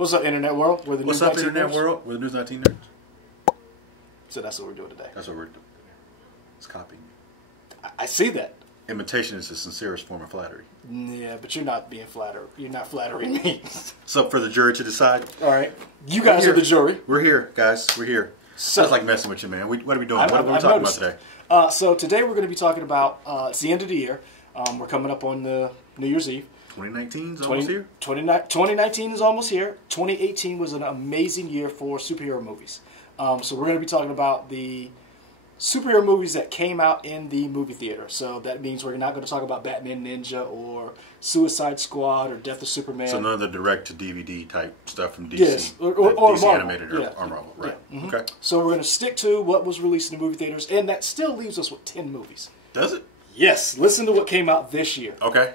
What's up, Internet World? We're the What's up, Internet World? We're the News 19 Nerds. So that's what we're doing today. That's what we're doing. It's copying. I see that. Imitation is the sincerest form of flattery. Yeah, but you're not being flattered. You're not flattering me. It's up for the jury to decide. All right. You guys are the jury. We're here, guys. We're here. So, Sounds like messing with you, man. What are we doing? What are we talking about today? So today we're going to be talking about, it's the end of the year. We're coming up on the New Year's Eve. 2019 is almost here? 2019 is almost here. 2018 was an amazing year for superhero movies. So we're going to be talking about the superhero movies that came out in the movie theater. So that means we're not going to talk about Batman Ninja or Suicide Squad or Death of Superman. So none of the direct-to-DVD type stuff from DC. Yes, or DC Marvel. animated or Marvel, right. Yeah. Mm-hmm. Okay. So we're going to stick to what was released in the movie theaters, and that still leaves us with 10 movies. Does it? Yes. Listen to what came out this year. Okay.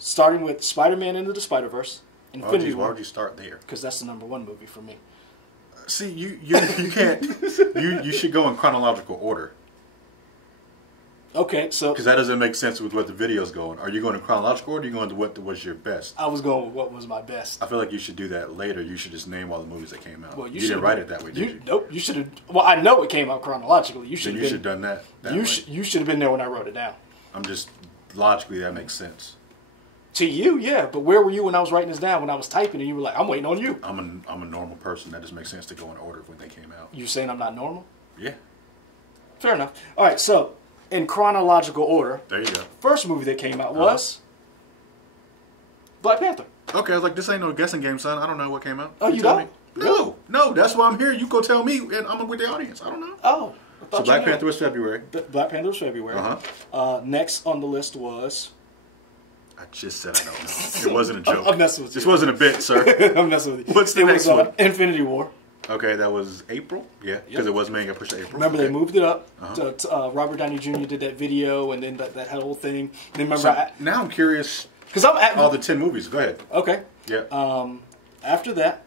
Starting with Spider-Man Into the Spider-Verse. Infinity War. Why would you start there? Because that's the #1 movie for me. See, you can't. you should go in chronological order. Okay, so because that doesn't make sense with what the video's going. Are you going in chronological order? Or are you going to what was your best? I was going with what was my best. I feel like you should do that later. You should just name all the movies that came out. Well, you didn't write it that way, did you? Nope. You should have. Well, I know it came out chronologically. You should. You should have done that. You should have been there when I wrote it down. I'm just logically that makes sense. To you, yeah, but where were you when I was writing this down? When I was typing, and you were like, "I'm waiting on you." I'm a normal person. That just makes sense to go in order when they came out. You saying I'm not normal? Yeah. Fair enough. All right, so in chronological order, there you go. First movie that came out was Black Panther. Okay, I was like, this ain't no guessing game, son. I don't know what came out. Oh, you don't? No, that's why I'm here. You go tell me, and I'm with the audience. I don't know. Oh. So Black Panther was February. Black Panther was February. Next on the list was... I just said I don't know. It wasn't a joke. I'm messing with you. This wasn't a bit, sir. I'm messing with you. What's the next one? Infinity War. Okay, that was April. Yeah, because it was got pushed to April. Remember, they moved it up. Robert Downey Jr. did that video, and then that whole thing. Then remember, so now I'm curious. Because I'm at all the 10 movies. Go ahead. Okay. Yeah. After that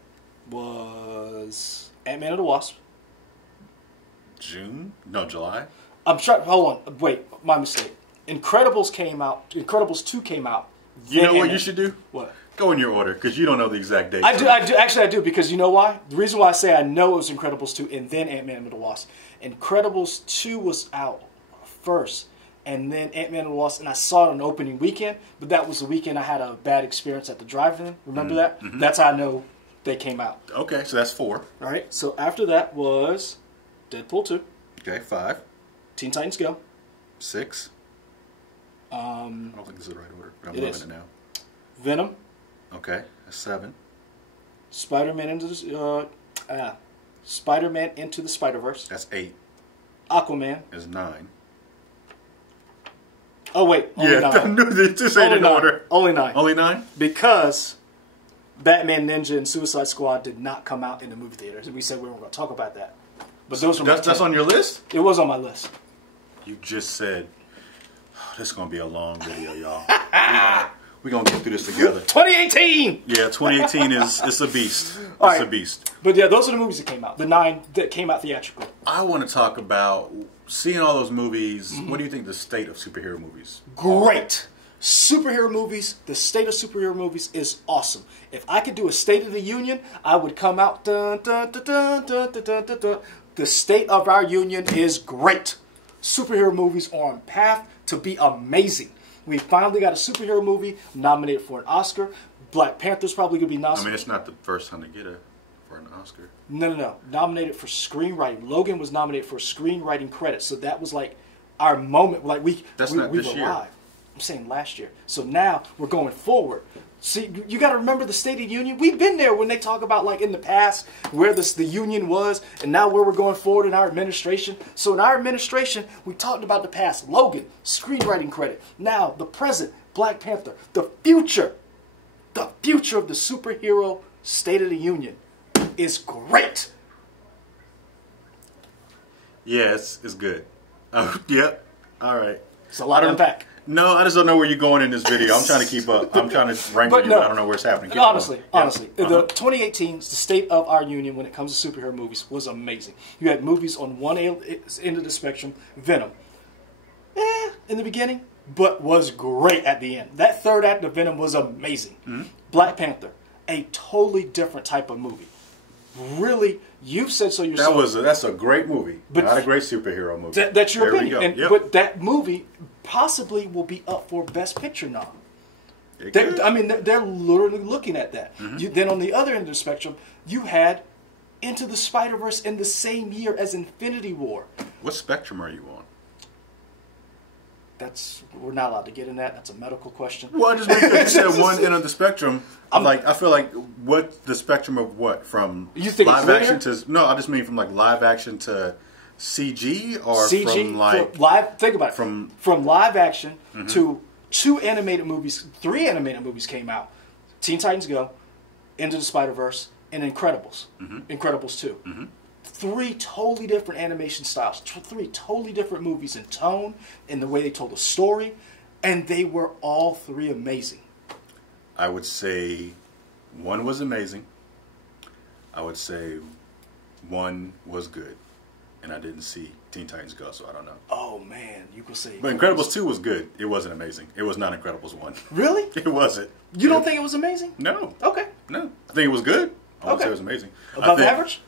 was Ant-Man and the Wasp. June? No, July. I'm trying. Hold on. Wait, my mistake. Incredibles came out. Incredibles 2 came out. You know what you should do? What? Go in your order, because you don't know the exact date. I do. Actually, I do, because you know why? The reason why I say I know it was Incredibles 2 and then Ant-Man and the Wasp. Incredibles 2 was out first, and then Ant-Man and the Wasp, and I saw it on opening weekend, but that was the weekend I had a bad experience at the drive-in. Remember that? Mm-hmm. That's how I know they came out. Okay, so that's 4. All right, so after that was Deadpool 2. Okay, 5. Teen Titans Go. 6. I don't think this is the right order, but I'm loving it now. Venom. Okay, that's 7. Spider-Man Into the Spider-Verse. That's 8. Aquaman is 9. Oh wait, only 9. I knew this ain't in order. Only 9. Only 9? Because Batman Ninja and Suicide Squad did not come out in the movie theaters, and we said we weren't going to talk about that. But those were that's on your list? It was on my list. You just said, oh, this is going to be a long video, y'all. We're going to get through this together. 2018! Yeah, 2018 it's a beast. It's a beast. But yeah, those are the movies that came out. The 9 that came out theatrically. I want to talk about, seeing all those movies, what do you think the state of superhero movies Great! Superhero movies, the state of superhero movies is awesome. If I could do a State of the Union, I would come out, dun, dun, dun, dun, dun, dun, dun, dun, dun. The state of our union is great. Superhero movies are on path to be amazing. We finally got a superhero movie nominated for an Oscar. Black Panther's probably going to be nominated. I mean, it's not the first time to get for an Oscar. No. Nominated for screenwriting. Logan was nominated for a screenwriting credit. So that was like our moment. Like we were year. live. I'm saying last year. So now we're going forward. See, you got to remember the State of the Union. We've been there when they talk about, like, in the past where the union was, and now where we're going forward in our administration. So in our administration, we talked about the past. Logan, screenwriting credit. Now, the present, Black Panther. The future of the superhero State of the Union is great. Yeah, it's good. Yep. All right. It's a lot to unpack. No, I just don't know where you're going in this video. I'm trying to keep up. I'm trying to wrangle you, but I don't know where it's happening. Honestly, the 2018, the state of our union when it comes to superhero movies was amazing. You had movies on one end of the spectrum, Venom, in the beginning, but was great at the end. That third act of Venom was amazing. Black Panther, a totally different type of movie. Really, you've said so yourself. That's a great movie, but not a great superhero movie. That's your opinion. We go. Yep. But that movie possibly will be up for Best Picture nom. They're literally looking at that. Then on the other end of the spectrum, you had Into the Spider-Verse in the same year as Infinity War. What spectrum are you on? We're not allowed to get in that. That's a medical question. Well, I just make sure you said one end of the spectrum. I feel like what the spectrum of what from you think live action to I just mean from like live action to CG or CG, from like live. Think about it. From live action to 2 animated movies. 3 animated movies came out: Teen Titans Go, Into the Spider-Verse, and Incredibles. Incredibles 2. 3 totally different animation styles, 3 totally different movies in tone, in the way they told the story, and they were all 3 amazing. I would say 1 was amazing. I would say 1 was good, and I didn't see Teen Titans Go, so I don't know. Oh man, you could say. But Incredibles 2 was good. It wasn't amazing. It was not Incredibles 1. Really? It wasn't. You don't think it was amazing? No. Okay. No. I think it was good. I wouldn't say it was amazing. Above average?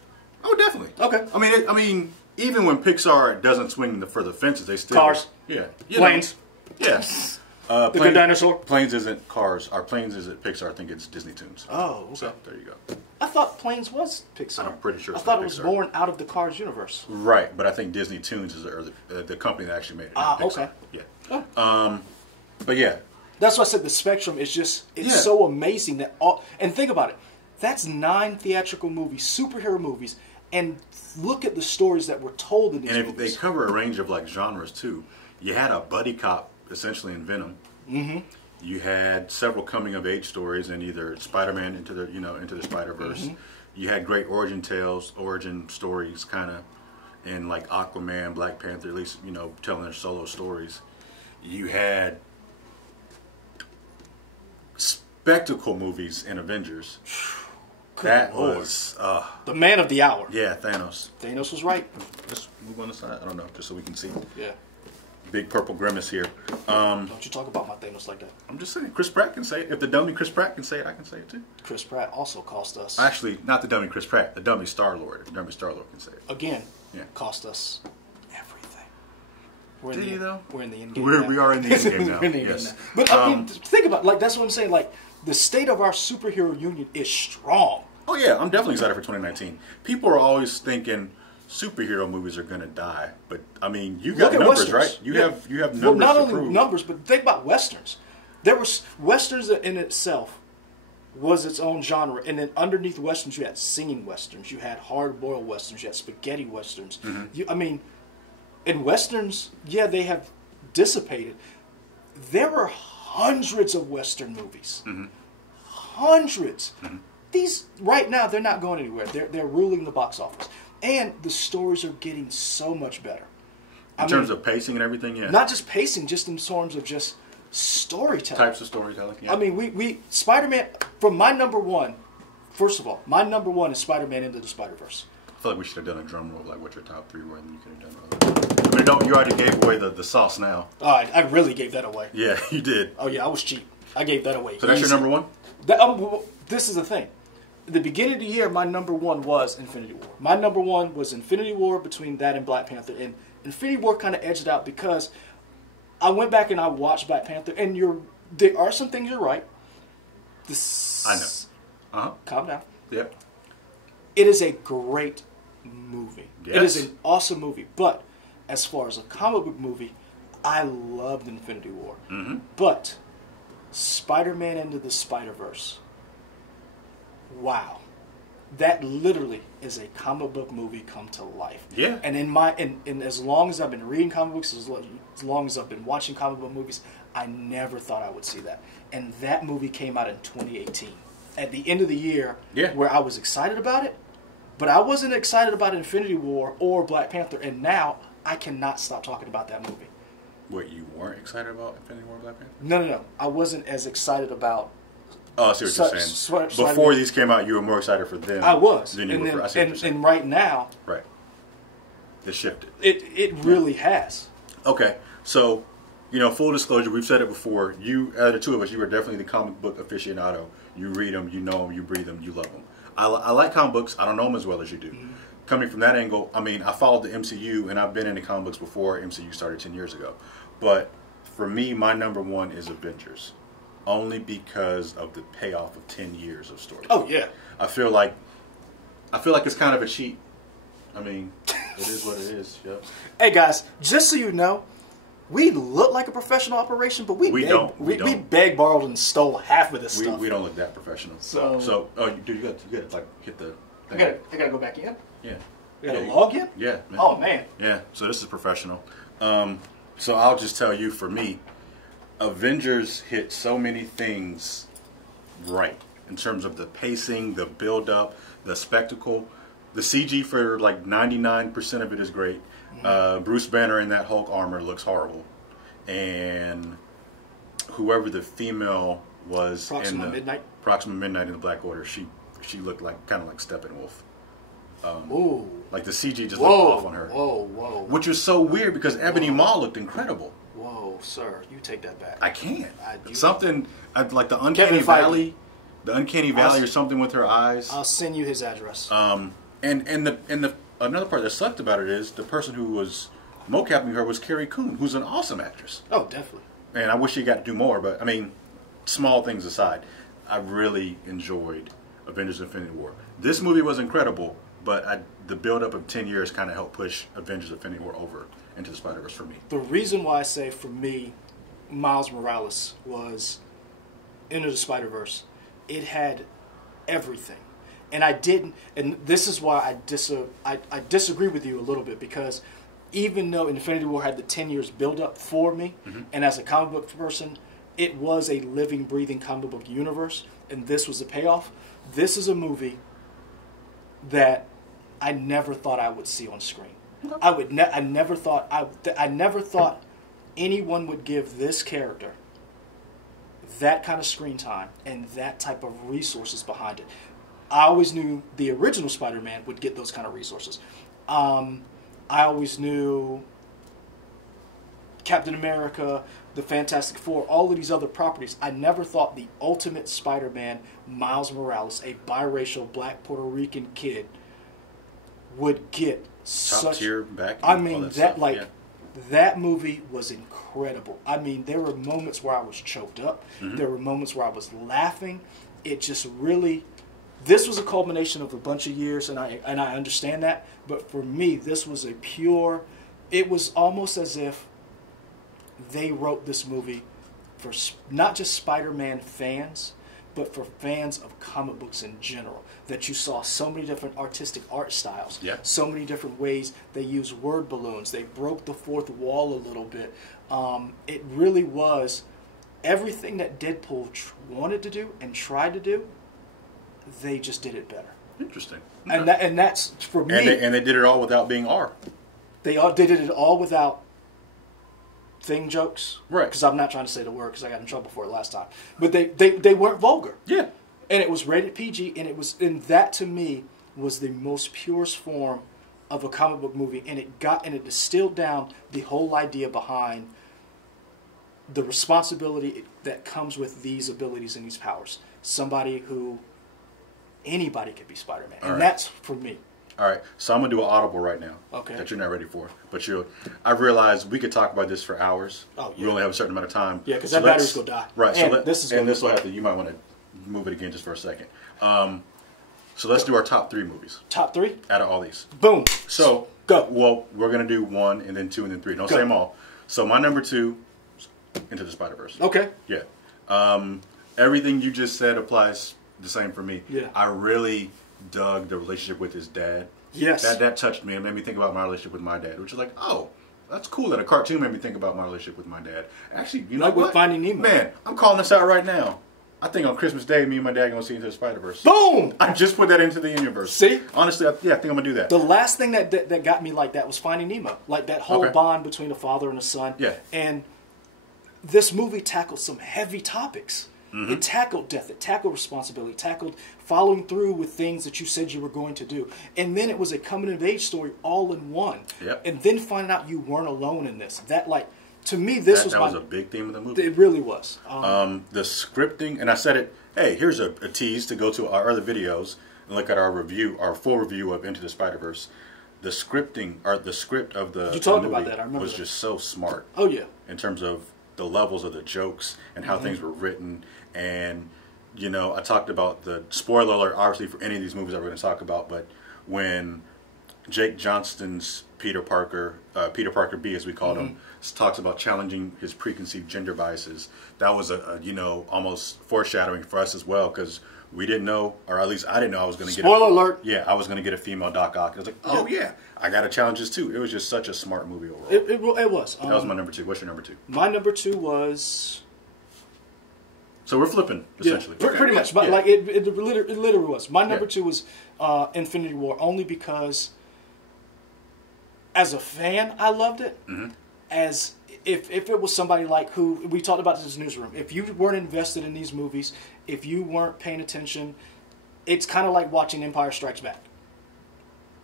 Oh, definitely. Okay. I mean, even when Pixar doesn't swing for the fences, they still Cars. Yeah. Planes. Yeah. The Good Dinosaur. Planes isn't Cars. Our Planes isn't Pixar. I think it's Disney Toons. Oh, okay. So there you go. I thought Planes was Pixar. I'm pretty sure. I thought it was born out of the Cars universe. Right, but I think Disney Toons is the company that actually made it. Okay. Yeah. Oh. But yeah. That's why I said the spectrum is so amazing that and think about it. That's 9 theatrical movies, superhero movies, and look at the stories that were told in these movies. And they cover a range of like genres too. You had a buddy cop essentially in Venom. You had several coming of age stories in either Spider-Man into the Spider-Verse. You had great origin stories kind of in like Aquaman, Black Panther, at least telling their solo stories. You had spectacle movies in Avengers. That was the man of the hour. Yeah, Thanos. Thanos was right. Just move on the side. I don't know, just so we can see. Yeah. Big purple grimace here. Don't you talk about my Thanos like that. I'm just saying, Chris Pratt can say it. If the dummy Chris Pratt can say it, I can say it too. Chris Pratt also cost us. Actually, not the dummy Chris Pratt, the dummy Star-Lord. If the dummy Star-Lord can say it. Again, cost us everything. Did he though? We're in the end game. We are in the end game now. We're in the end game now. But I mean, think about that's what I'm saying. Like the state of our superhero union is strong. Oh yeah, I'm definitely excited for 2019. People are always thinking superhero movies are gonna die, but I mean, you got numbers, right? You have numbers. Well, not to only prove. numbers, but think about westerns. There was westerns that in itself was its own genre, and then underneath westerns, you had singing westerns, you had hard-boiled westerns, you had spaghetti westerns. I mean, in westerns, they have dissipated. There were hundreds of western movies, hundreds. These right now they're not going anywhere. They're ruling the box office, and the stories are getting so much better. In terms of pacing and everything, yeah. Not just pacing, just in terms of just storytelling. Types of storytelling. Yeah. I mean, we Spider-Man from my number one. First of all, my number one is Spider-Man Into the Spider-Verse. I feel like we should have done a drum roll, like what your top 3 were, and you could have done. I mean, you already gave away the sauce now. I really gave that away. Yeah, you did. Oh yeah, I was cheap. I gave that away. So that's your number one? This is the thing. At the beginning of the year, my number one was Infinity War. My number one was Infinity War between that and Black Panther. And Infinity War kind of edged out because I went back and I watched Black Panther. And there are some things you're right. I know. Calm down. Yep. It is a great movie. Yes. It is an awesome movie. But as far as a comic book movie, I loved Infinity War. But Spider-Man Into the Spider-Verse, wow, that literally is a comic book movie come to life. Yeah. And in as long as I've been reading comic books, as long as I've been watching comic book movies, I never thought I would see that. And that movie came out in 2018, at the end of the year, where I was excited about it, but I wasn't excited about Infinity War or Black Panther. And now I cannot stop talking about that movie. What, you weren't excited about Infinity War, Black Panther? No. I wasn't as excited about. Oh, I see what you're saying. Before these came out, you were more excited for them. I was. Than you were for, I see what you're saying. And right now, right, it shifted. It really has. Okay, so you know, full disclosure, we've said it before. You, out of the two of us, you are definitely the comic book aficionado. You read them, you know them, you breathe them, you love them. I like comic books. I don't know them as well as you do. Mm-hmm. Coming from that angle, I mean, I followed the MCU, and I've been into comic books before MCU started 10 years ago. But for me, my number one is Avengers, only because of the payoff of 10 years of story. Oh yeah. I feel like it's kind of a cheat. I mean, it is what it is. Yep. Hey guys, just so you know, we look like a professional operation, but we begged, borrowed, and stole half of this stuff. We don't look that professional. So dude, you got to like hit the thing. I gotta go back in. Yeah. You gotta log in? Yeah. Man. Oh man. Yeah. So this is professional. So I'll just tell you, for me, Avengers hit so many things right in terms of the pacing, the build up, the spectacle. The CG for like 99% of it is great. Bruce Banner in that Hulk armor looks horrible, and whoever the female was Proxima Midnight in the Black Order, she looked like kind of like Steppenwolf. Ooh. Like the CG just looked off on her. Whoa. Which was so weird because Ebony Maw looked incredible. Whoa, sir, you take that back. I can't. Something like the Uncanny Valley or something with her eyes. I'll send you his address. And the another part that sucked about it is the person who was mocapping her was Carrie Coon, who's an awesome actress. Oh, definitely. And I wish she got to do more, but I mean, small things aside, I really enjoyed Avengers: Infinity War. This movie was incredible, but the build-up of 10 years kind of helped push Avengers: Infinity War over into the Spider-Verse for me. The reason why I say, for me, Miles Morales was Into the Spider-Verse, it had everything. And I didn't, and this is why I disagree with you a little bit, because even though Infinity War had the 10 years build-up for me, and as a comic book person, it was a living, breathing comic book universe, and this was the payoff. This is a movie that I never thought I would see on screen. I never thought anyone would give this character that kind of screen time and that type of resources behind it. I always knew the original Spider-Man would get those kind of resources. I always knew Captain America, the Fantastic Four, all of these other properties. I never thought the ultimate Spider-Man, Miles Morales, a biracial black Puerto Rican kid, would get top tier back. I mean, that movie was incredible. I mean, there were moments where I was choked up. There were moments where I was laughing. It just really, this was a culmination of a bunch of years, and I understand that. But for me, this was it was almost as if they wrote this movie for not just Spider-Man fans, but for fans of comic books in general. That you saw so many different artistic art styles, so many different ways they used word balloons. They broke the fourth wall a little bit. It really was everything that Deadpool wanted to do and tried to do. They just did it better. Interesting. And that's for me. And they did it all without being R. They did it all without thing jokes, right? Because I'm not trying to say the word because I got in trouble for it last time. But they weren't vulgar. Yeah. And it was rated PG, and that to me was the most purest form of a comic book movie, and it distilled down the whole idea behind the responsibility that comes with these abilities and these powers. Anybody could be Spider-Man, and that's for me. All right, so I'm gonna do an audible right now. Okay. That you're not ready for, but I realized we could talk about this for hours. Oh yeah. We only have a certain amount of time. Yeah, because that battery's gonna die. Right. And this will have to. You might want to move it again just for a second. So let's do our top 3 movies. Top 3 out of all these. Boom. So go. Well, we're gonna do 1 and then 2 and then 3. Don't say them all. So my number 2, Into the Spider-Verse. Okay. Yeah. Everything you just said applies the same for me. Yeah. I really dug the relationship with his dad. Yes. That touched me and made me think about my relationship with my dad, which is like, oh, that's cool that a cartoon made me think about my relationship with my dad. Actually, you know what? With Finding Nemo. Man, I'm calling this out right now. I think on Christmas Day, me and my dad are going to see Into the Spider-Verse. Boom! I just put that into the universe. See? Honestly, I think I'm going to do that. The last thing that got me like that was Finding Nemo. Like that whole bond between a father and a son. Yeah. And this movie tackled some heavy topics. It tackled death. It tackled responsibility. It tackled following through with things that you said you were going to do. And then it was a coming-of-age story all in one. Yep. And then finding out you weren't alone in this. That, like, to me, this that was a big theme of the movie. It really was. The scripting, and I said it. Hey, here's a tease to go to our other videos and look at our review, our full review of Into the Spider-Verse. The scripting, or the script of the movie about that. I remember was that. just so smart. Oh yeah. In terms of the levels of the jokes and how things were written, and you know, I talked about the spoiler alert, obviously, for any of these movies that we're going to talk about, but when Jake Johnston's Peter Parker B, as we called him, talks about challenging his preconceived gender biases, that was a you know, almost foreshadowing for us as well, because we didn't know, or at least I didn't know I was going to get spoiler alert. Yeah, I was going to get a female Doc Ock. I was like, oh yeah, I got to challenge this too. It was just such a smart movie overall. It was. That was my number 2. What's your number 2? My number 2 was. So we're flipping, essentially. Yeah, pretty much. But like it literally was. My number 2 was Infinity War, only because as a fan, I loved it. As if it was somebody like who we talked about this in newsroom, if you weren't invested in these movies, if you weren't paying attention, it's kind of like watching Empire Strikes Back.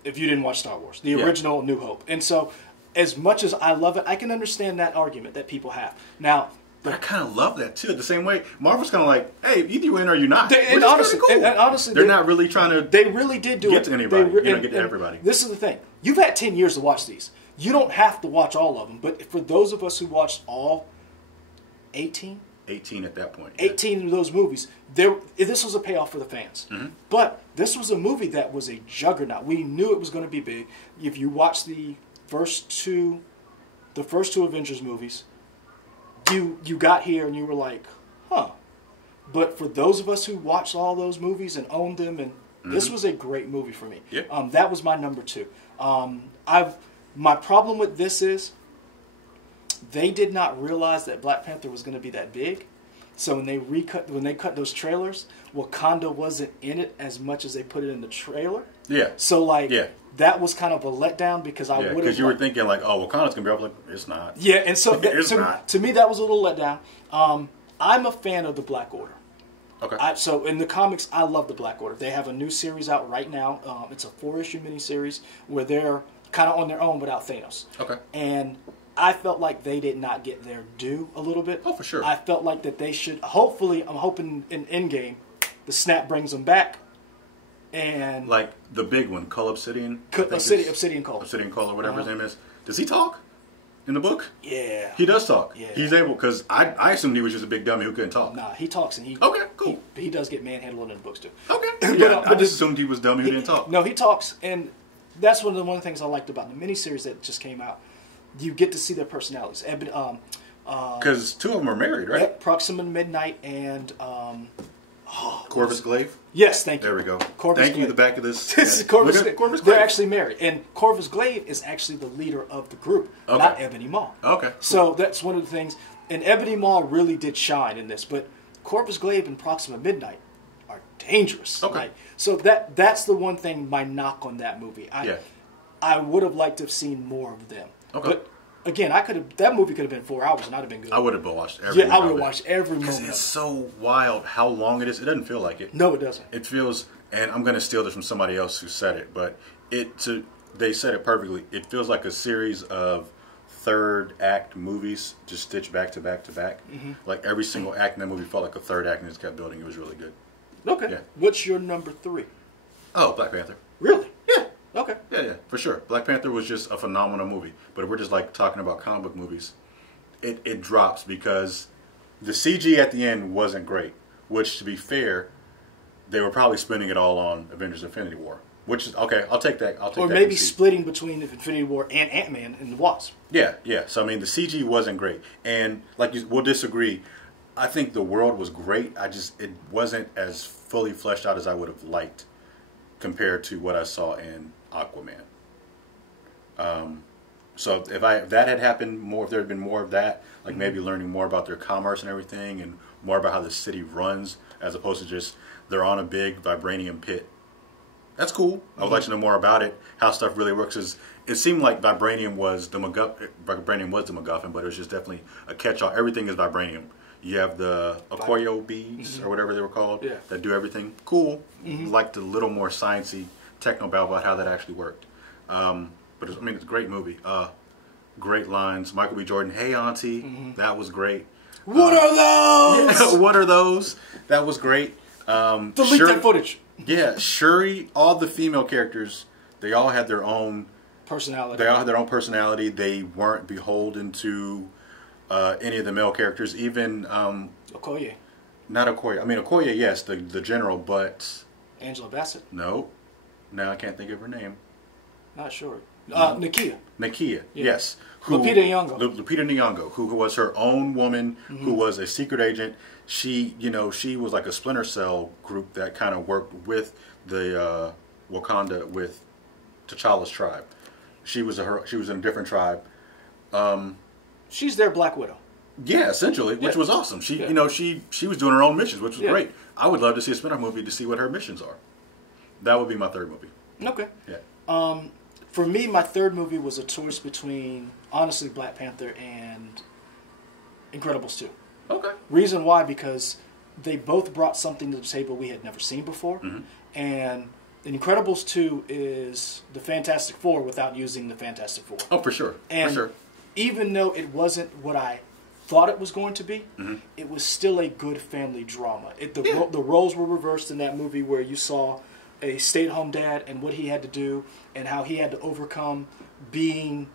If you didn't watch Star Wars, the original New Hope, and so as much as I love it, I can understand that argument that people have now. But I kind of love that too. At the same way, Marvel's kind of like, "Hey, either you in or you're not." And honestly, cool. and honestly, they're not really trying to. They really did do get to anybody. You don't get to everybody. This is the thing: you've had 10 years to watch these. You don't have to watch all of them. But for those of us who watched all 18 at that point, 18 of those movies, this was a payoff for the fans. But this was a movie that was a juggernaut. We knew it was going to be big. If you watch the first two Avengers movies, you got here and you were like, huh. But for those of us who watched all those movies and owned them, and this was a great movie for me. Yep. That was my number 2. My problem with this is they did not realize that Black Panther was going to be that big. So when they cut those trailers, Wakanda wasn't in it as much as they put it in the trailer. Yeah. So that was kind of a letdown because I would have. Because you were thinking like, oh, Wakanda's gonna be up. Like, it's not. Yeah, and so to me that was a little letdown. I'm a fan of the Black Order. Okay. So in the comics, I love the Black Order. They have a new series out right now. It's a 4-issue miniseries where they're kind of on their own without Thanos. Okay. And I felt like they did not get their due a little bit. Oh, for sure. I felt like that they should. Hopefully, I'm hoping in Endgame, the snap brings them back. And like the big one, Cull Obsidian. Obsidian Cull. Obsidian Cull or whatever his name is. Does he talk in the book? Yeah. He does talk. Yeah. He's able, because I assumed he was just a big dummy who couldn't talk. Nah, he talks and okay, cool. He does get manhandled in the books too. Okay. Yeah, I just assumed he was dummy who didn't talk. No, he talks, and that's one of the things I liked about the miniseries that just came out. You get to see their personalities. Because 2 of them are married, right? Yep, Proxima Midnight and Corvus Glaive. Yes, thank you. There we go. Corvus thank Glaive. you. The back of this. This is Corvus Glaive. They're actually married, and Corvus Glaive is actually the leader of the group, not Ebony Maw. Okay. Cool. So that's one of the things. And Ebony Maw really did shine in this, but Corvus Glaive and Proxima Midnight are dangerous. Okay. Right? So that's the one thing, my knock on that movie. I would have liked to have seen more of them. Okay. But again, that movie could have been 4 hours and I'd have been good. I would have watched every I would have watched every moment. Because it's so wild how long it is. It doesn't feel like it. No, it doesn't. It feels, and I'm going to steal this from somebody else who said it, but they said it perfectly. It feels like a series of 3rd act movies just stitched back to back to back. Like every single act in that movie felt like a 3rd act and just kept building. It was really good. Okay. Yeah. What's your number 3? Oh, Black Panther. Really? Yeah. Okay. Yeah, for sure. Black Panther was just a phenomenal movie. But if we're just like talking about comic book movies, it drops because the CG at the end wasn't great. Which, to be fair, they were probably spending it all on Avengers: Infinity War. Which is okay. I'll take that. Or maybe splitting between Infinity War and Ant-Man and the Wasp. Yeah. So I mean, the CG wasn't great, and we'll disagree. I think the world was great. It wasn't as fully fleshed out as I would have liked compared to what I saw in Aquaman. So if that had happened more, if there had been more of that, like maybe learning more about their commerce and everything, and more about how the city runs, as opposed to just they're on a big vibranium pit. That's cool. I would like to know more about it, how stuff really works. It seemed like vibranium was the MacGuffin, but it was just definitely a catch-all. Everything is vibranium. You have the Okoyo beads, or whatever they were called, that do everything. Cool. Liked a little more sciencey techno about how that actually worked. But it's a great movie. great lines. Michael B. Jordan, "Hey, Auntie," that was great. What are those? Yeah, what are those? That was great. Delete that footage. Yeah, Shuri, all the female characters, they all had their own personality. They all had their own personality. They weren't beholden to any of the male characters. Even Okoye. Not Okoye. I mean, Okoye, yes, the general, but Angela Bassett. No. Now I can't think of her name. Not sure. Nakia. Nakia, yes. Lupita Nyong'o. Lupita Nyong'o, who was her own woman, who was a secret agent. She, she was like a splinter cell group that kind of worked with the Wakanda, with T'Challa's tribe. She was in a different tribe. She's their Black Widow. Yeah, essentially, which was awesome. She, she was doing her own missions, which was great. I would love to see a spin-off movie to see what her missions are. That would be my third movie. Okay. Yeah. For me, my third movie was a choice between, honestly, Black Panther and Incredibles 2. Okay. Reason why, because they both brought something to the table we had never seen before. And Incredibles 2 is the Fantastic Four without using the Fantastic Four. Oh, for sure. And for sure. Even though it wasn't what I thought it was going to be, it was still a good family drama. The roles were reversed in that movie, where you saw a stay-at-home dad and what he had to do and how he had to overcome being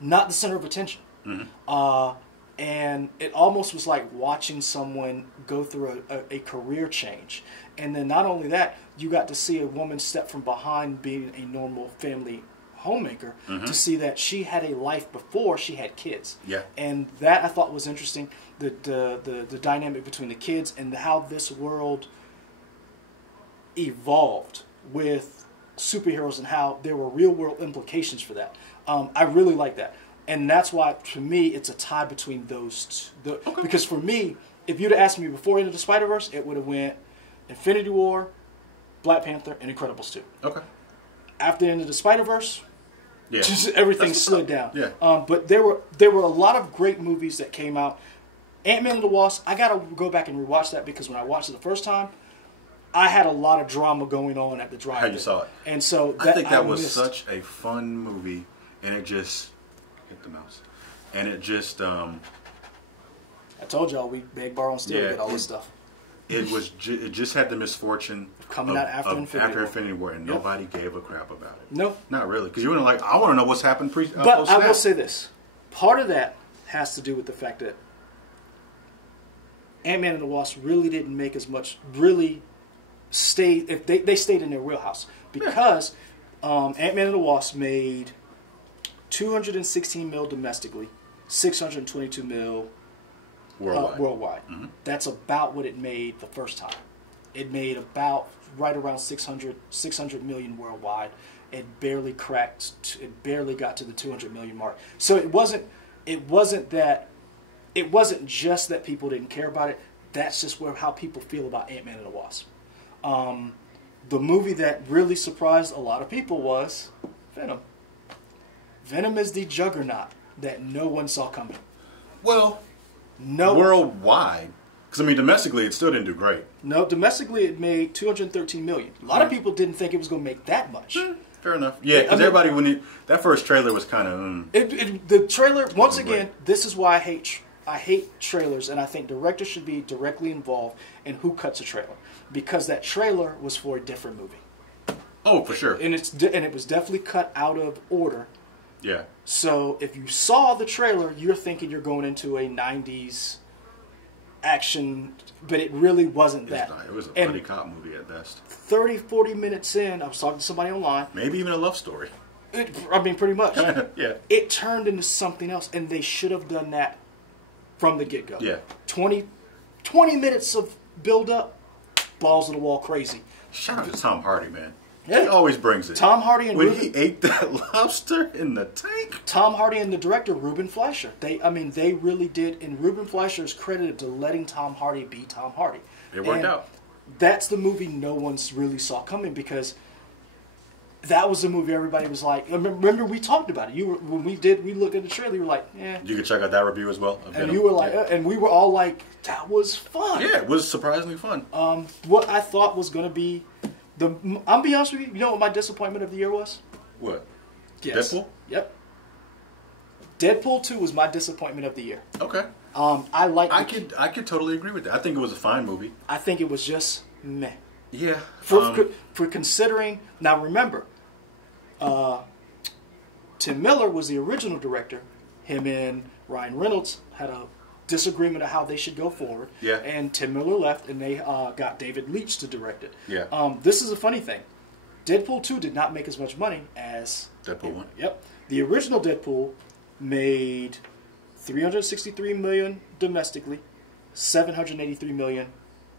not the center of attention. And it almost was like watching someone go through a career change. And then not only that, you got to see a woman step from behind being a normal family homemaker to see that she had a life before she had kids. Yeah. And that I thought was interesting, the dynamic between the kids and how this world evolved with superheroes and how there were real world implications for that. I really like that. And that's why, to me, it's a tie between those two. Because for me, if you'd have asked me before Into the Spider-Verse, it would have went Infinity War, Black Panther, and Incredibles 2. Okay. After Into the Spider-Verse, just everything slid down. Yeah. But there were a lot of great movies that came out. Ant-Man and the Wasp, I got to go back and rewatch that, because when I watched it the first time, I had a lot of drama going on at the drive. How you saw it. And so I think that was such a fun movie, and it just hit the mouse. And it just I told y'all we beg, borrow, and steal, get all this stuff. It was it just had the misfortune coming out after Infinity War, and nobody gave a crap about it. No, not really, because you wouldn't I want to know what's happened but I will say this: part of that has to do with the fact that Ant-Man and the Wasp really didn't make as much. Really stayed if they stayed in their wheelhouse, because Ant-Man and the Wasp made $216 million domestically, $622 million worldwide. That's about what it made the first time. It made about right around 600 million worldwide. It barely cracked. It barely got to the 200 million mark. So it wasn't just that people didn't care about it. That's just how people feel about Ant-Man and the Wasp. The movie that really surprised a lot of people was Venom. Venom is the juggernaut that no one saw coming. Well, worldwide, because I mean domestically it still didn't do great. No, domestically it made $213 million. A lot of people didn't think it was going to make that much. Fair enough. Yeah, because everybody that first trailer was kind of the trailer. Once again, this is why I hate trailers, and I think directors should be directly involved in who cuts a trailer, because that trailer was for a different movie. Oh, for sure. And it was definitely cut out of order. Yeah. So if you saw the trailer, you're thinking you're going into a 90s action, but it really wasn't that. It was a buddy cop movie at best. 30, 40 minutes in, I was talking to somebody online. Maybe even a love story. Pretty much. Yeah. It turned into something else, and they should have done that from the get-go. Yeah. 20 minutes of build-up, balls to the wall crazy. Shout out to Tom Hardy, man. Yeah. He always brings it. Tom Hardy and he ate that lobster in the tank. Tom Hardy and the director Ruben Fleischer. They really did, and Ruben Fleischer is credited to letting Tom Hardy be Tom Hardy. It worked out. That's the movie no one really saw coming, because that was the movie everybody was like. Remember we talked about it. When we looked at the trailer. You were like, "Yeah." You could check out that review as well. And you were like, and we were all like, "That was fun." Yeah, it was surprisingly fun. What I thought was going to be I'll be honest with you. You know what my disappointment of the year was? What? Yes. Deadpool? Yep. Deadpool 2 was my disappointment of the year. Okay. I could totally agree with that. I think it was a fine movie. I think it was just meh. Yeah. For considering, now remember, Tim Miller was the original director. Him and Ryan Reynolds had a disagreement of how they should go forward. Yeah. And Tim Miller left, and they got David Leitch to direct it. Yeah. This is a funny thing. Deadpool 2 did not make as much money as Deadpool 1. Yep. The original Deadpool made $363 million domestically, $783 million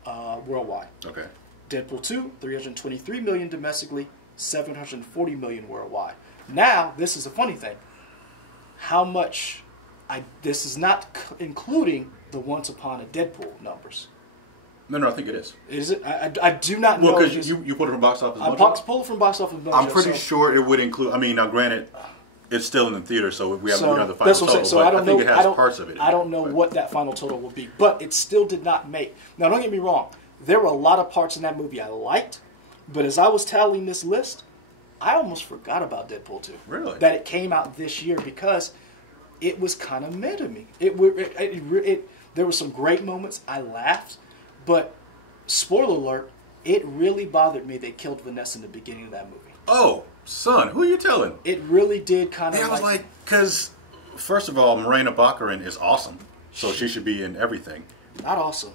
worldwide. Okay. Deadpool 2, $323 million domestically, $740 million worldwide. Now, this is a funny thing. How much? This is not including the Once Upon a Deadpool numbers. No, I think it is. Is it? I do not know. Well, because you put it from box office. I'm pull it from box office. I'm pretty sure it would include. I mean, now granted, it's still in the theater, so we don't have the final total. So I don't know. It has parts of it. I don't know what that final total will be, but it still did not make. Now, don't get me wrong. There were a lot of parts in that movie I liked, but as I was tallying this list, I almost forgot about Deadpool 2. Really? That it came out this year because it was kind of meh to me. There were some great moments. I laughed, but spoiler alert, it really bothered me they killed Vanessa in the beginning of that movie. Oh, son, who are you telling? It really did kind of. Yeah, I was like, because first of all, Morena Baccarin is awesome, so she should be in everything. Not awesome.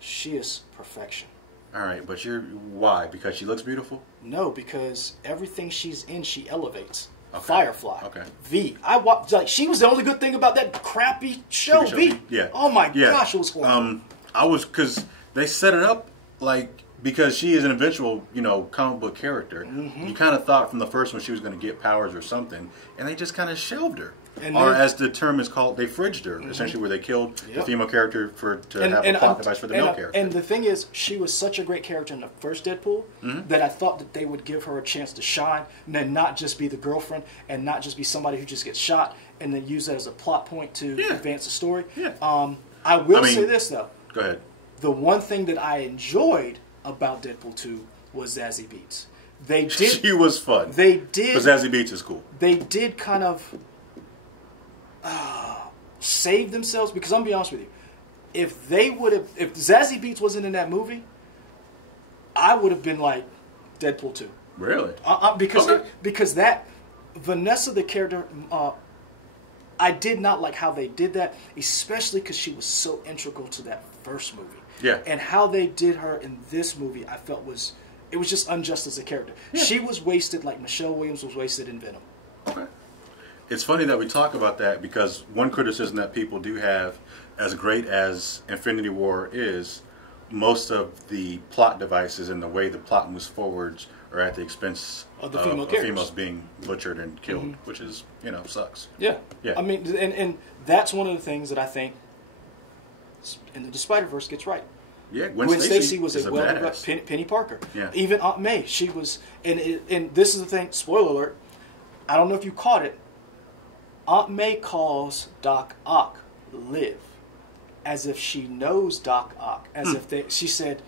She is perfection. All right, but why? Because she looks beautiful? No, because everything she's in, she elevates. Okay. Firefly. Okay. V. I watched. Like, she was the only good thing about that crappy show. V. Yeah. Oh my gosh, it was horrible. Because they set it up like because she is an eventual, comic book character. Mm-hmm. You kind of thought from the first one she was going to get powers or something, and they just kind of shelved her. Or as the term is called, they fridged her, essentially, where they killed the female character to have a plot device for the male character. And the thing is, she was such a great character in the first Deadpool that I thought that they would give her a chance to shine and then not just be the girlfriend and not just be somebody who just gets shot and then use that as a plot point to advance the story. Yeah. I will say this, though. Go ahead. The one thing that I enjoyed about Deadpool 2 was Zazie Beetz. They did. She was fun. They did. But Zazie Beetz is cool. They did kind of save themselves, because I'm gonna be honest with you, if Zazie Beetz wasn't in that movie, I would have been like Deadpool 2. Really? Because that Vanessa, the character, I did not like how they did that, especially because she was so integral to that first movie. Yeah. And how they did her in this movie, I felt was just unjust as a character. Yeah. She was wasted like Michelle Williams was wasted in Venom. Okay. It's funny that we talk about that because one criticism that people do have, as great as Infinity War is, most of the plot devices and the way the plot moves forwards are at the expense of females being butchered and killed, which is, sucks. Yeah. Yeah. I mean, and that's one of the things that I think in the Spider-Verse gets right. Yeah, Gwen Stacy was a well-developed Penny Parker. Yeah. Even Aunt May, she was, and this is the thing, spoiler alert, I don't know if you caught it, Aunt May calls Doc Ock Liv, as if she knows Doc Ock, as if she said,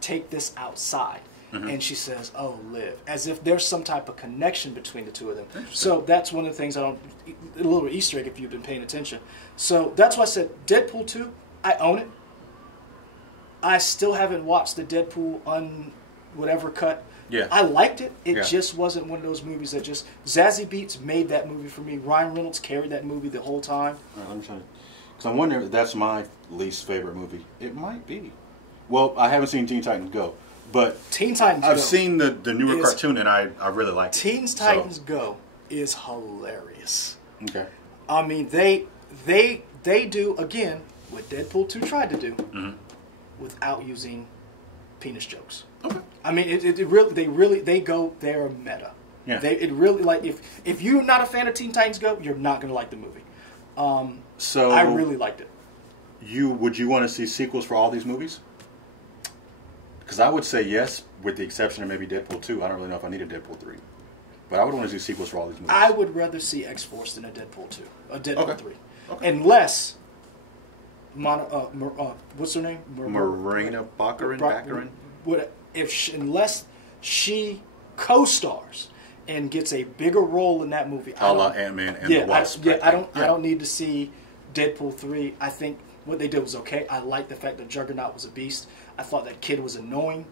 take this outside. And she says, oh, Liv, as if there's some type of connection between the two of them. So that's one of the things a little Easter egg if you've been paying attention. So that's why I said Deadpool 2, I own it. I still haven't watched the Deadpool whatever cut. Yeah. I liked it. It just wasn't one of those movies that just... Zazie Beetz made that movie for me. Ryan Reynolds carried that movie the whole time. All right, let me try to... Because I'm wondering if that's my least favorite movie. It might be. Well, I haven't seen Teen Titans Go. But Teen Titans Go. I've seen the newer cartoon, and I really like it. Teen Titans Go is hilarious. Okay. I mean, they do, again, what Deadpool 2 tried to do without using penis jokes. Okay. I mean, they go, they're meta. Yeah. It really, like, if you're not a fan of Teen Titans Go, you're not going to like the movie. So I really liked it. Would you want to see sequels for all these movies? Because I would say yes, with the exception of maybe Deadpool 2. I don't really know if I need a Deadpool 3. But I would want to see sequels for all these movies. I would rather see X-Force than a Deadpool 2. A Deadpool 3. Okay. Unless... what's her name? Morena Baccarin? Unless she co-stars and gets a bigger role in that movie. A la Ant-Man and the Wasp. I don't need to see Deadpool 3. I think what they did was okay. I like the fact that Juggernaut was a beast. I thought that kid was annoying.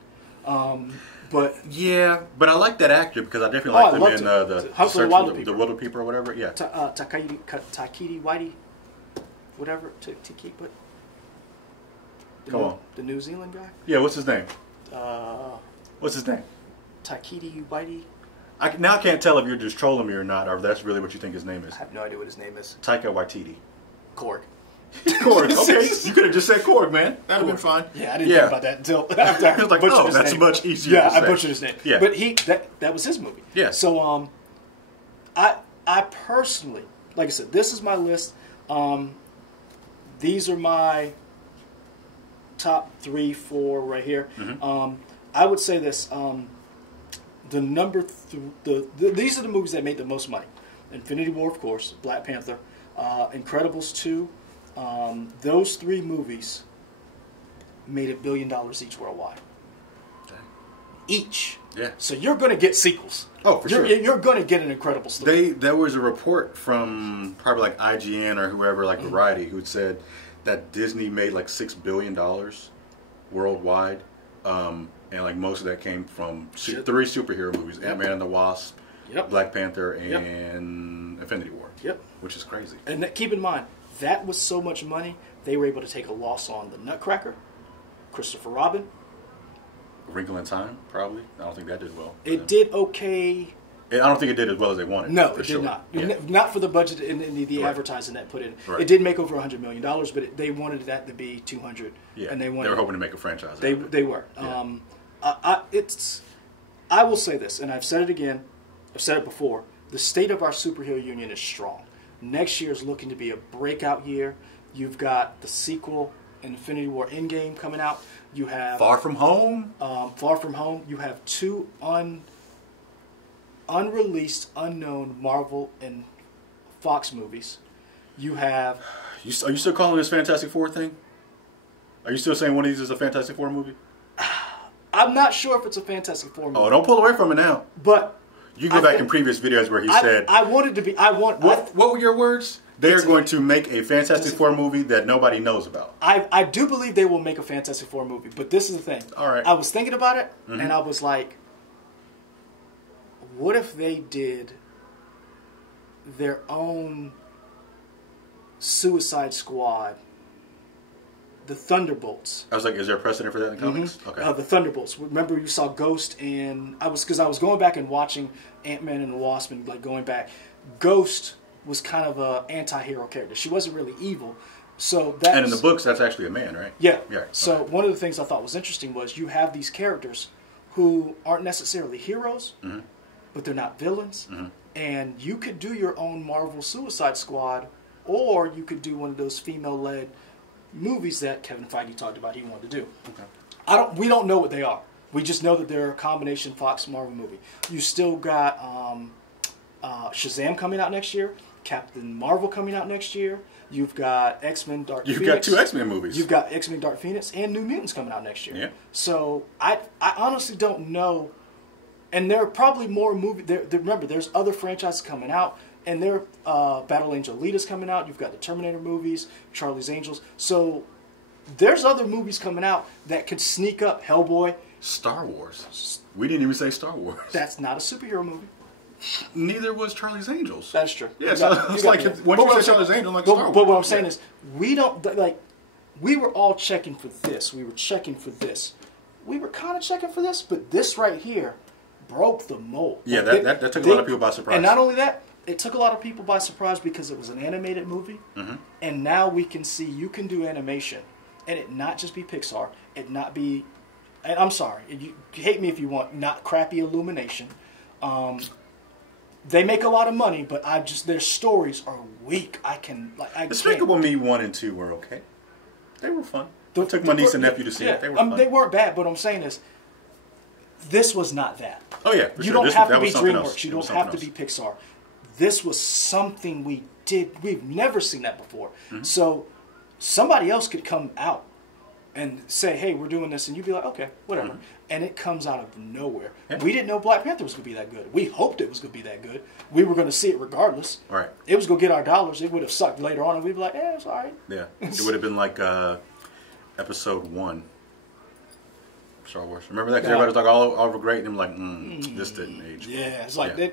But I like that actor because I definitely like him in the Hustle the Wilder People or whatever. Yeah, Taikiti Whitey, whatever. But come on, the New Zealand guy. Yeah, what's his name? What's his name? Taikiti Whitey. I can't tell if you're just trolling me or not, or if that's really what you think his name is. I have no idea what his name is. Taika Waititi. Korg. Korg. Okay, you could have just said Korg, man. That'd have been fine. Yeah, I didn't think about that until after I was like, butchered his that's name. much easier. Yeah, to I say. butchered his name. Yeah, but that was his movie. Yeah. So I personally, like I said, this is my list. These are my top 3, 4 right here. Mm-hmm. I would say this. These are the movies that made the most money. Infinity War, of course. Black Panther. Incredibles 2. Those 3 movies made $1 billion each worldwide. Dang. Each. Yeah. So you're going to get sequels. Oh, for sure. You're going to get an Incredibles story. There was a report from probably like IGN or whoever, like Variety, who said that Disney made like $6 billion worldwide. And like most of that came from 3 superhero movies: Ant-Man and the Wasp, Black Panther, and Infinity War. Yep. Which is crazy. And keep in mind, that was so much money, they were able to take a loss on The Nutcracker, Christopher Robin. Wrinkle in Time, probably. I don't think that did well. It did okay. I don't think it did as well as they wanted. No, it did sure. not. Yeah. Not for the budget and the Right. advertising that put in. Right. It did make over $100 million, but they wanted that to be $200. Yeah, and they were hoping to make a franchise. They were. Yeah. I will say this, and I've said it again. I've said it before. The state of our superhero union is strong. Next year is looking to be a breakout year. You've got the sequel, Infinity War Endgame, coming out. You have Far From Home. Far From Home. You have 2 unreleased, unknown Marvel and Fox movies. You have. Are you still calling this Fantastic Four thing? Are you still saying one of these is a Fantastic Four movie? I'm not sure if it's a Fantastic Four movie. Oh, don't pull away from it now. But you go back in previous videos where he said, I wanted to be. What were your words? They are going to make a Fantastic Four movie that nobody knows about. I do believe they will make a Fantastic Four movie, but this is the thing. All right. I was thinking about it, and I was like, what if they did their own Suicide Squad, the Thunderbolts? I was like, is there a precedent for that in comics? Okay. The Thunderbolts. Remember, you saw Ghost, and I was going back and watching Ant-Man and the Wasp, and like going back. Ghost was kind of a anti-hero character. She wasn't really evil. So that and in the books, that's actually a man, right? Yeah. Yeah. So one of the things I thought was interesting was you have these characters who aren't necessarily heroes, but they're not villains. And you could do your own Marvel Suicide Squad, or you could do one of those female-led movies that Kevin Feige talked about he wanted to do. Okay. We don't know what they are. We just know that they're a combination Fox Marvel movie. You still got Shazam coming out next year, Captain Marvel coming out next year. You've got X-Men Dark Phoenix. You've got 2 X-Men movies. You've got X-Men Dark Phoenix and New Mutants coming out next year. Yeah. So I honestly don't know. And there are probably more movies. Remember, there's other franchises coming out. And there Battle Angel Alita's coming out. You've got the Terminator movies, Charlie's Angels. So there's other movies coming out that could sneak up. Hellboy. Star Wars. We didn't even say Star Wars. That's not a superhero movie. Neither was Charlie's Angels. That's true. Yeah, so it's like once you say Charlie's Angels, like Star Wars. But what I'm saying is, we don't like. We were all checking for this. We were checking for this. We were kind of checking for this, but this right here broke the mold. Yeah, that took a lot of people by surprise. And not only that, it took a lot of people by surprise because it was an animated movie, and now we can see you can do animation, and it not just be Pixar, it not be. And I'm sorry, you hate me if you want, not crappy Illumination. They make a lot of money, but their stories are weak. Despicable Me 1 and 2 were okay. They were fun. I took my niece and nephew to see it. They were fun. They weren't bad, but what I'm saying is, this was not that. Oh yeah, for you sure. don't have to be DreamWorks. DreamWorks. You don't have to be Pixar. This was something we did. We've never seen that before. So somebody else could come out and say, hey, we're doing this, and you'd be like, okay, whatever. Mm-hmm. And it comes out of nowhere. Yeah. We didn't know Black Panther was going to be that good. We hoped it was going to be that good. We were going to see it regardless. Right. It was going to get our dollars. It would have sucked later on, and we'd be like, it's all right. Yeah. It would have been like episode 1. Star Wars. Remember that? 'Cause everybody was like all over great, and I'm like, this didn't age. Yeah, it's like they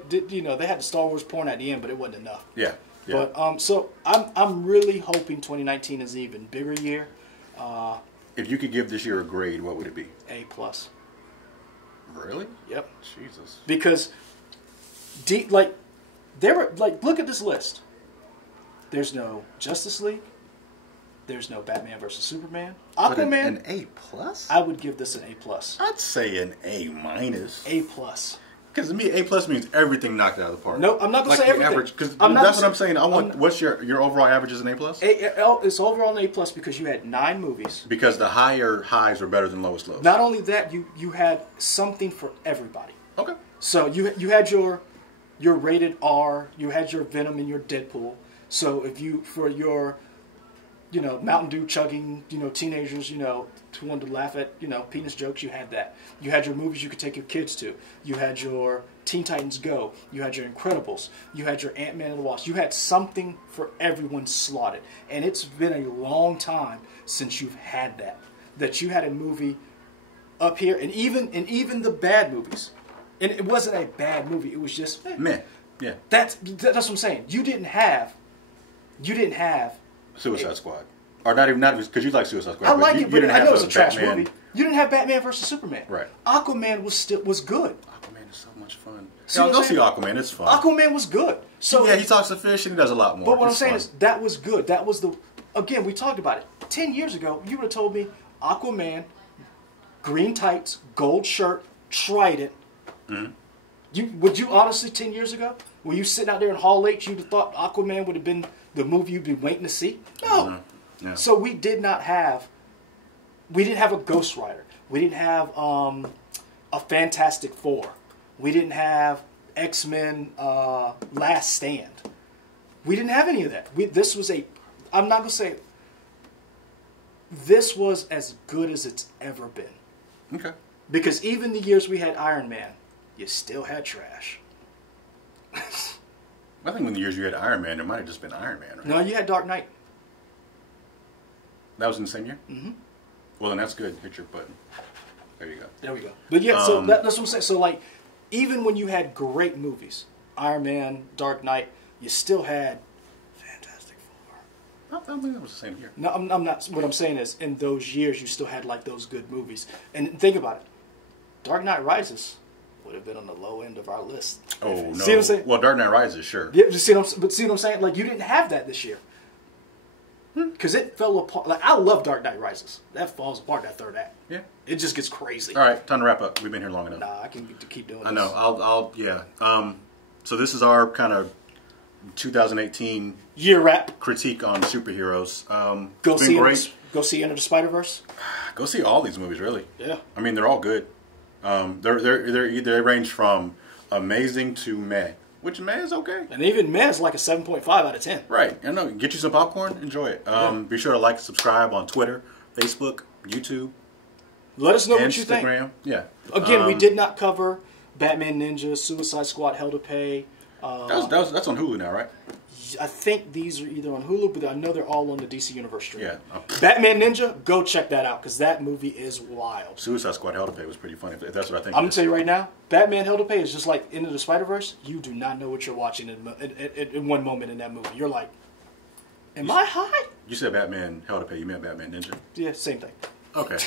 had the Star Wars porn at the end, but it wasn't enough. Yeah. Yeah. But so I'm really hoping 2019 is an even bigger year. If you could give this year a grade, what would it be? A+. Really? Yep. Jesus. Because look at this list. There's no Justice League. There's no Batman versus Superman. Aquaman. An A+? I would give this an A+. I'd say an A-. A+. Because to me, A+ means everything knocked out of the park. No, I'm not going to say everything. Because that's what I'm saying. What's your overall average is an A+? It's overall an A+ because you had 9 movies. Because the higher highs were better than lowest lows. Not only that, you had something for everybody. Okay. So you had your rated R, you had your Venom and your Deadpool. So for your Mountain Dew chugging, teenagers, who wanted to laugh at, penis jokes, you had that. You had your movies you could take your kids to. You had your Teen Titans Go. You had your Incredibles. You had your Ant-Man and the Wasp. You had something for everyone slotted. And it's been a long time since you've had that. That you had a movie up here, and even the bad movies. And it wasn't a bad movie. It was just meh. Yeah. That's what I'm saying. You didn't have Suicide Squad. Or not even because you like Suicide Squad. I like it, but I know it's a trash Batman. movie. You didn't have Batman versus Superman. Right. Aquaman was good. Aquaman is so much fun. Go see Aquaman. It's fun. Aquaman was good. So yeah, he talks to fish and he does a lot more. But what I'm saying is that was good. That was again, we talked about it. 10 years ago, you would have told me Aquaman, green tights, gold shirt, Trident. Mm-hmm. Would you honestly 10 years ago, were you sitting out there in Hall H, you'd have thought Aquaman would have been the movie you'd been waiting to see? No. Mm-hmm. Yeah. So we didn't have a Ghost Rider. We didn't have a Fantastic Four. We didn't have X-Men Last Stand. We didn't have any of that. I'm not going to say, this was as good as it's ever been. Okay. Because even the years we had Iron Man, you still had trash. I think when the years you had Iron Man, it might have just been Iron Man, right? No, you had Dark Knight. That was in the same year? Mm-hmm. Well, then that's good. Hit your button. There you go. There we go. But yeah, so that's what I'm saying. So, even when you had great movies, Iron Man, Dark Knight, you still had Fantastic Four. I don't think that was the same year. No, I'm not. What I'm saying is, in those years, you still had, those good movies. And think about it. Dark Knight Rises would have been on the low end of our list. Oh, no. See what I'm saying? Well, Dark Knight Rises, sure. Yeah, see what I'm saying? You didn't have that this year. Because it fell apart. I love Dark Knight Rises. That falls apart, that third act. Yeah. It just gets crazy. All right, time to wrap up. We've been here long enough. Nah, I can keep doing this. I know. Yeah. So this is our kind of 2018 year wrap critique on superheroes. Go see great. Go see Enter the Spider-Verse. Go see all these movies, really. Yeah. I mean, they're all good. They range from amazing to meh. Which meh is okay. And even meh is like a 7.5 out of 10. Right. I know. Get you some popcorn. Enjoy it. Be sure to like and subscribe on Twitter, Facebook, YouTube. Let us know Instagram. what you think. Yeah. Again, we did not cover Batman Ninja, Suicide Squad, Hell to Pay. That's on Hulu now, right? I think these are either on Hulu, but I know they're all on the DC Universe stream. Yeah. Batman Ninja, go check that out, because that movie is wild. Suicide Squad Hell to Pay was pretty funny, if that's what I think. I'm going to tell you right now, Batman Hell to Pay is just like Into the Spider-Verse. You do not know what you're watching in one moment in that movie. You're like, am I high? You said Batman Hell to Pay. You meant Batman Ninja? Yeah, same thing. Okay.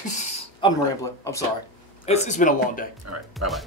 I'm rambling. I'm sorry. It's been a long day. All right. Bye-bye.